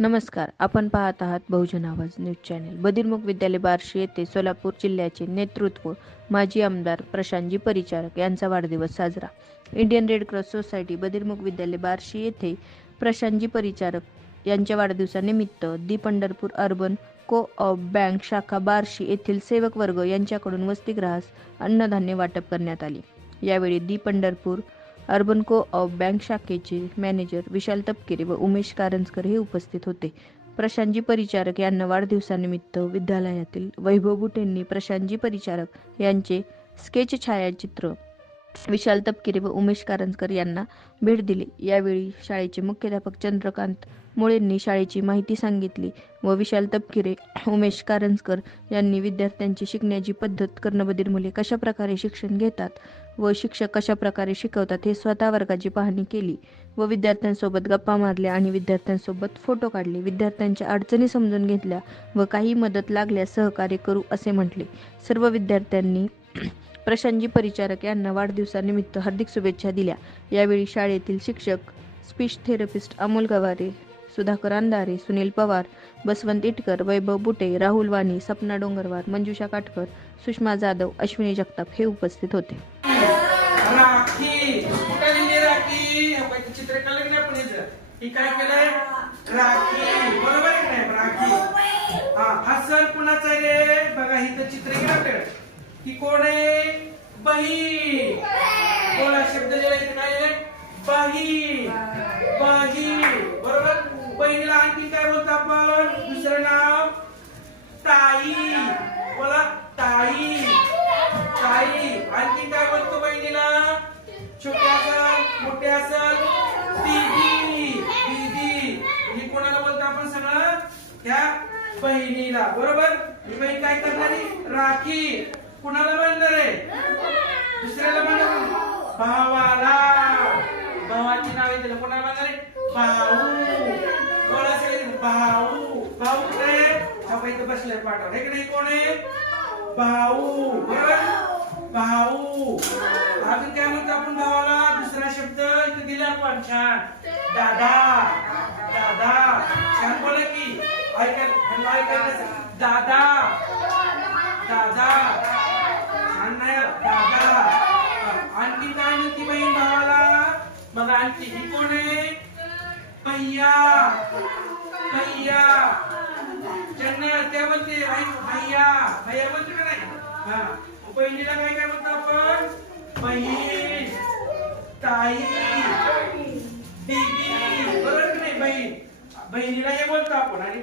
नमस्कार. आपण पाहत आहात बहुजन आवाज न्यूज चॅनल. बदिरमुख विद्यालय बार्शी येथे सोलापूर जिल्ह्याचे नेतृत्व माजी आमदार प्रशांतजी परिचारक यांचा वाढदिवस साजरा. इंडियन रेड क्रॉस सोसायटी बदिरमुख विद्यालय बार्शी येथे प्रशांतजी परिचारक यांच्या वाढदिवसानिमित्त the Pandharpur urban co-op bank शाखा बार्शी येथील सेवक वर्ग यांच्याकडून वसतिगृहास अन्नधान्य वाटप करण्यात आले. यावेळी the Pandharpur urban co-op bank शाखेचे मॅनेजर विशाल तपकिरे व उमेश कारंजकर हे उपस्थित होते. प्रशांतजी परिचारक यांना वाढदिवसानिमित्त विद्यालयातील वैभव बुटेंनी प्रशांतजी परिचारक यांचे स्केच छायाचित्र विशाल तपकिरे व उमेश कारंजकर यांना भेट दिली. यावेळी शाळेचे मुख्याध्यापक चंद्रकांत मुळेंनी शाळेची माहिती सांगितली व विशाल तपकिरे उमेश कारंजकर यांनी विद्यार्थ्यांची शिकण्याची पद्धत कर्णबधीर मुले कशा प्रकारे शिक्षण घेतात व शिक्षक कशाप्रकारे शिकवतात हे स्वतः वर्गाची पाहणी केली व विद्यार्थ्यांसोबत गप्पा मारल्या आणि विद्यार्थ्यांसोबत फोटो काढले. विद्यार्थ्यांच्या अडचणी समजून घेतल्या व काही मदत लागल्यास सहकार्य करू असे म्हटले. सर्व विद्यार्थ्यांनी प्रशांतजी परिचारक यांना वाढदिवसानिमित्त हार्दिक शुभेच्छा दिल्या. यावेळी शाळेतील शिक्षक स्पीच थेरपिस्ट अमोल गवारे सुधाकर अंधारे सुनील पवार बसवंत इटकर वैभव बुटे राहुल वाणी सपना डोंगरवार मंजुषा काटकर सुषमा जाधव अश्विनी जगताप हे उपस्थित होते. राखी? राखी. राखी राखी. हा सण कुणाचा रे? बघा इथं चित्र ही कोण आहे? बहीण बोला शब्द जे आहे? काय बहीण बहीण बरोबर? बहिणीला आणखी काय बोलतो आपण? दुसरं नाव? ताई. बोला ताई. ताई. आणखी काय बोलतो बहिणीला? छोटे असल मोठे असल दीदी. दीदी. ही कोणाला बोलतो आपण सगळं? त्या बहिणीला. बरोबर? ही बहीण काय करणारी? राखी. कुणाला बांधणार आहे दुसऱ्याला म्हणा भावाला. भावाची नाव आहे त्याला कोणाला म्हणणार भाऊ. कोण असेल भाऊ. भाऊ कुठे? आपण हा बाई इथं हे कडे कोण आहे? भाऊ. बरोबर? भाऊ. अजून काय म्हणतो आपण भावाला? दुसरा शब्द इथे दिला आपण छान. दादा. दादा. छान बोला की. ऐकायला ऐकायला दादा छान नाही दादा ती बहीण भावाला मग आणखी ही कोण आहे? भैया. भैया. त्यांना त्या म्हणते आई भैया. भैया म्हणते का नाही? हा. बहिणीला काय काय म्हणतो आपण? बहीण. ताई. दीदी. बरोबर नाही बहीण. बहिणीला हे बोलतो आपण आणि